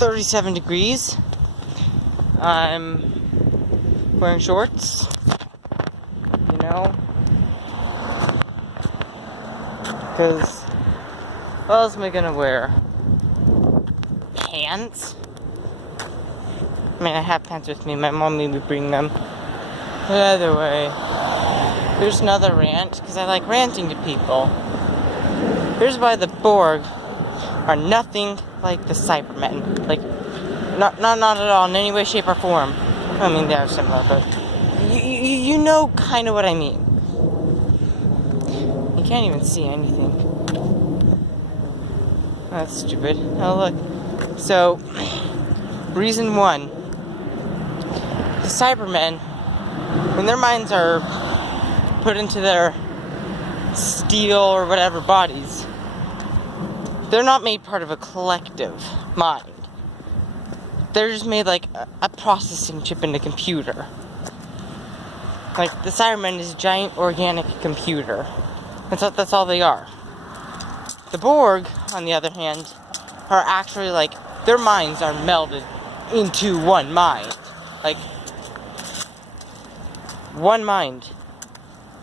37 degrees. I'm wearing shorts, you know, because what else am I gonna wear? Pants? I mean, I have pants with me. My mom made me bring them. But either way, here's another rant, because I like ranting to people. Here's why the Borg are nothing like the Cybermen. Like, not at all, in any way, shape, or form. I mean, they are similar, but you know kind of what I mean. You can't even see anything. That's stupid. Oh, look. So, reason one. The Cybermen, when their minds are put into their steel or whatever bodies, they're not made part of a collective mind. They're just made like a processing chip in a computer. Like, the Cybermen is a giant organic computer. That's all they are. The Borg, on the other hand, are actually like, their minds are melded into one mind. Like, one mind.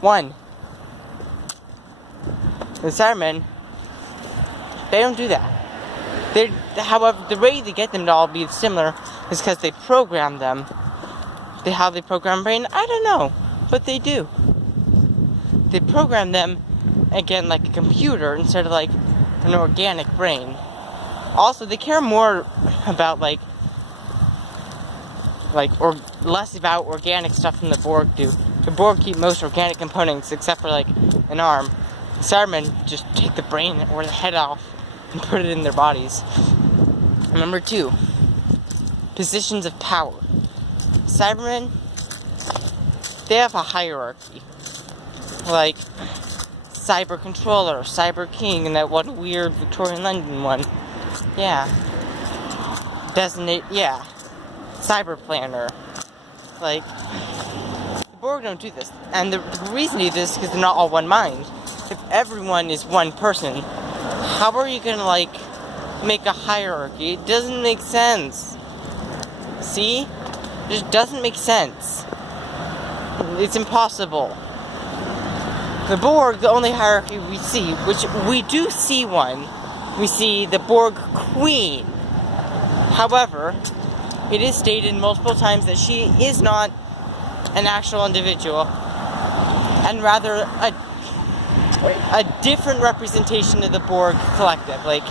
One. The Cybermen, they don't do that. However, the way to get them to all be similar is because they program them. How they program brain, I don't know, but they do. They program them, again, like a computer instead of like an organic brain. Also, they care more about or less about organic stuff than the Borg do. The Borg keep most organic components except for like an arm. The Cybermen just take the brain or the head off and put it in their bodies. Number two, positions of power. Cybermen, they have a hierarchy. Like Cyber Controller, Cyber King, and that one weird Victorian London one. Yeah. Cyber Planner. Like, the Borg don't do this. And the reason they do this is because they're not all one mind. If everyone is one person, how are you gonna, like, make a hierarchy? It doesn't make sense. See? It just doesn't make sense. It's impossible. The Borg, the only hierarchy we see, which we do see one, we see the Borg Queen. However, it is stated multiple times that she is not an actual individual, and rather a different representation of the Borg collective, like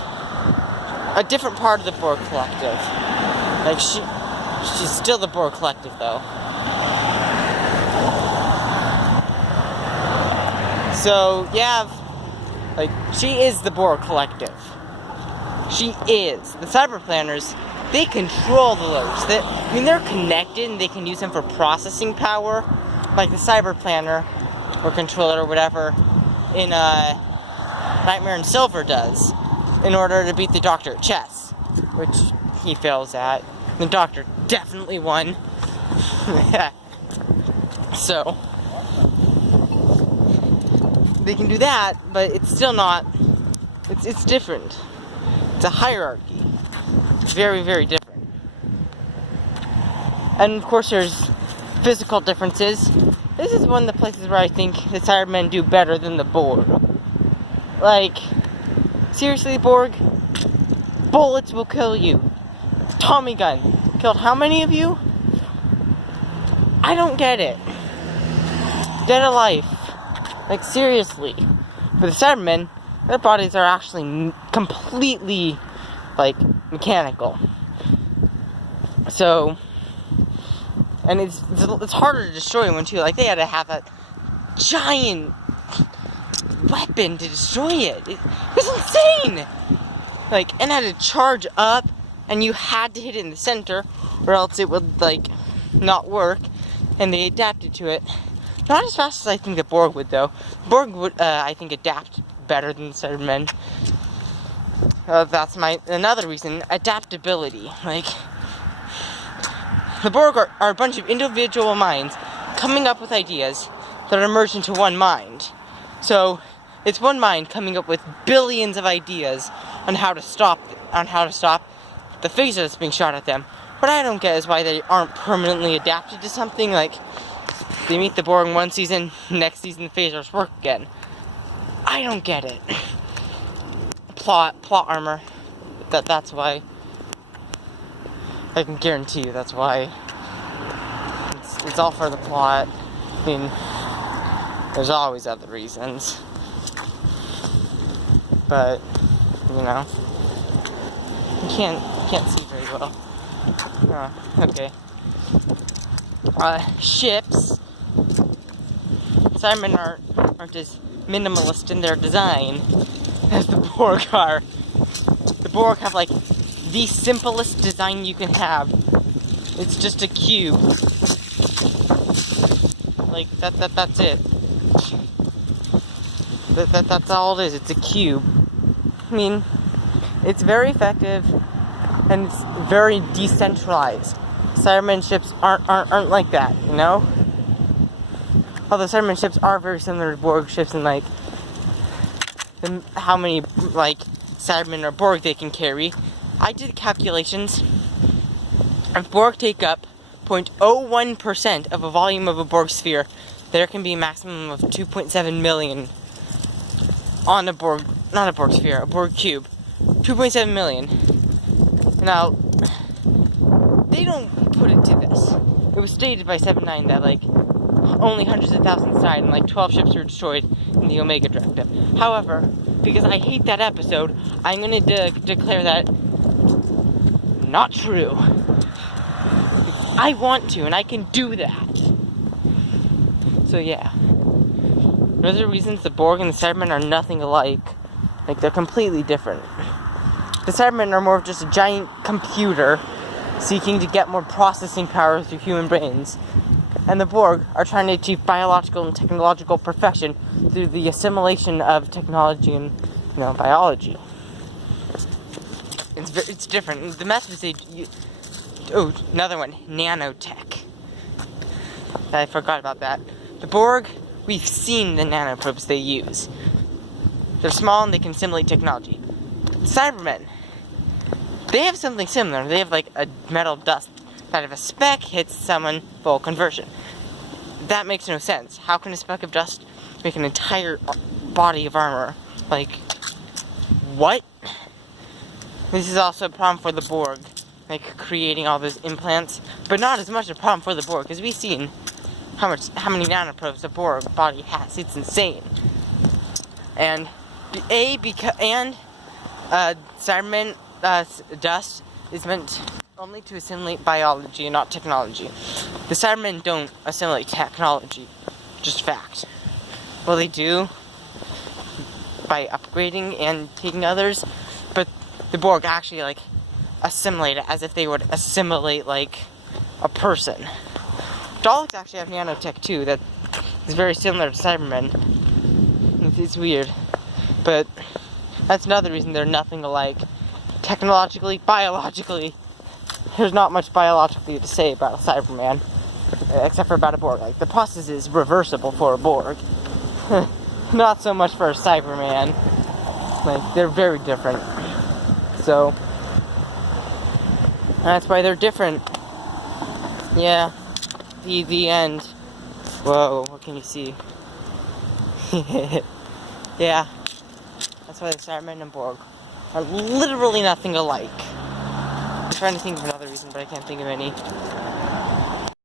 a different part of the Borg collective. Like she's still the Borg collective though. So you have, like, she is the Borg collective. She is. The Cyber Planners, they control the loads. They're connected and they can use them for processing power, like the Cyber Planner or controller or whatever in Nightmare in Silver does, in order to beat the Doctor at chess, which he fails at. The Doctor definitely won. So they can do that, but it's still not. It's different. It's a hierarchy. It's very, very different. And of course, there's physical differences. This is one of the places where I think the Cybermen do better than the Borg. Like, seriously, Borg? Bullets will kill you. Tommy gun killed how many of you? I don't get it. Dead or alive. Like, seriously. But the Cybermen, their bodies are actually completely, like, mechanical. So, and it's harder to destroy one too. Like, they had to have a giant weapon to destroy it. It was insane! Like, and had to charge up, and you had to hit it in the center, or else it would, like, not work. And they adapted to it. Not as fast as I think the Borg would, though. Borg would, I think, adapt better than the Cybermen. That's another reason, adaptability. Like, the Borg are a bunch of individual minds coming up with ideas that are merged into one mind. So, it's one mind coming up with billions of ideas on how to stop the phaser that's being shot at them. What I don't get is why they aren't permanently adapted to something. Like, they meet the Borg in one season, next season the phasers work again. I don't get it. Plot armor. That's why. I can guarantee you that's why. It's all for the plot. I mean, there's always other reasons. But, you know, you can't see very well. Okay. Ships. Cybermen aren't as minimalist in their design as the Borg are. The Borg have like the simplest design you can have. It's just a cube. Like that's it. That's all it is. It's a cube. I mean, it's very effective and it's very decentralized. Cybermen ships aren't like that, you know? Although Cybermen ships are very similar to Borg ships in like how many like Cybermen or Borg they can carry. I did calculations. If Borg take up 0.01% of a volume of a Borg sphere, there can be a maximum of 2.7 million on a Borg, not a Borg sphere, a Borg cube. 2.7 million. Now, they don't put it to this. It was stated by 7-9 that like only hundreds of thousands died and like 12 ships were destroyed in the Omega Directive. However, because I hate that episode, I'm going to declare that not true. I want to, and I can do that. So yeah. Those are reasons the Borg and the Cybermen are nothing alike. Like, they're completely different. The Cybermen are more of just a giant computer seeking to get more processing power through human brains. And the Borg are trying to achieve biological and technological perfection through the assimilation of technology and, you know, biology. It's different. The methods they use... Oh, another one. Nanotech. I forgot about that. The Borg, we've seen the nanoprobes they use. They're small and they can simulate technology. Cybermen, they have something similar. They have like a metal dust that if a speck hits someone, full conversion. That makes no sense. How can a speck of dust make an entire body of armor? Like, what? This is also a problem for the Borg, like creating all those implants, but not as much a problem for the Borg, because we've seen how many nanoprobes the Borg body has. It's insane. And Cybermen dust is meant only to assimilate biology and not technology. The Cybermen don't assimilate technology, just fact. Well, they do by upgrading and taking others, but the Borg actually like assimilate it as if they would assimilate like a person. Daleks actually have nanotech too that is very similar to Cybermen. It's weird, but that's another reason they're nothing alike. Technologically, biologically, there's not much biologically to say about a Cyberman, except for about a Borg. Like, the process is reversible for a Borg. Not so much for a Cyberman. Like, they're very different. So, that's why they're different. Yeah. The end. Whoa, what can you see? Yeah. That's why the Cybermen and Borg are literally nothing alike. I'm trying to think of another reason, but I can't think of any.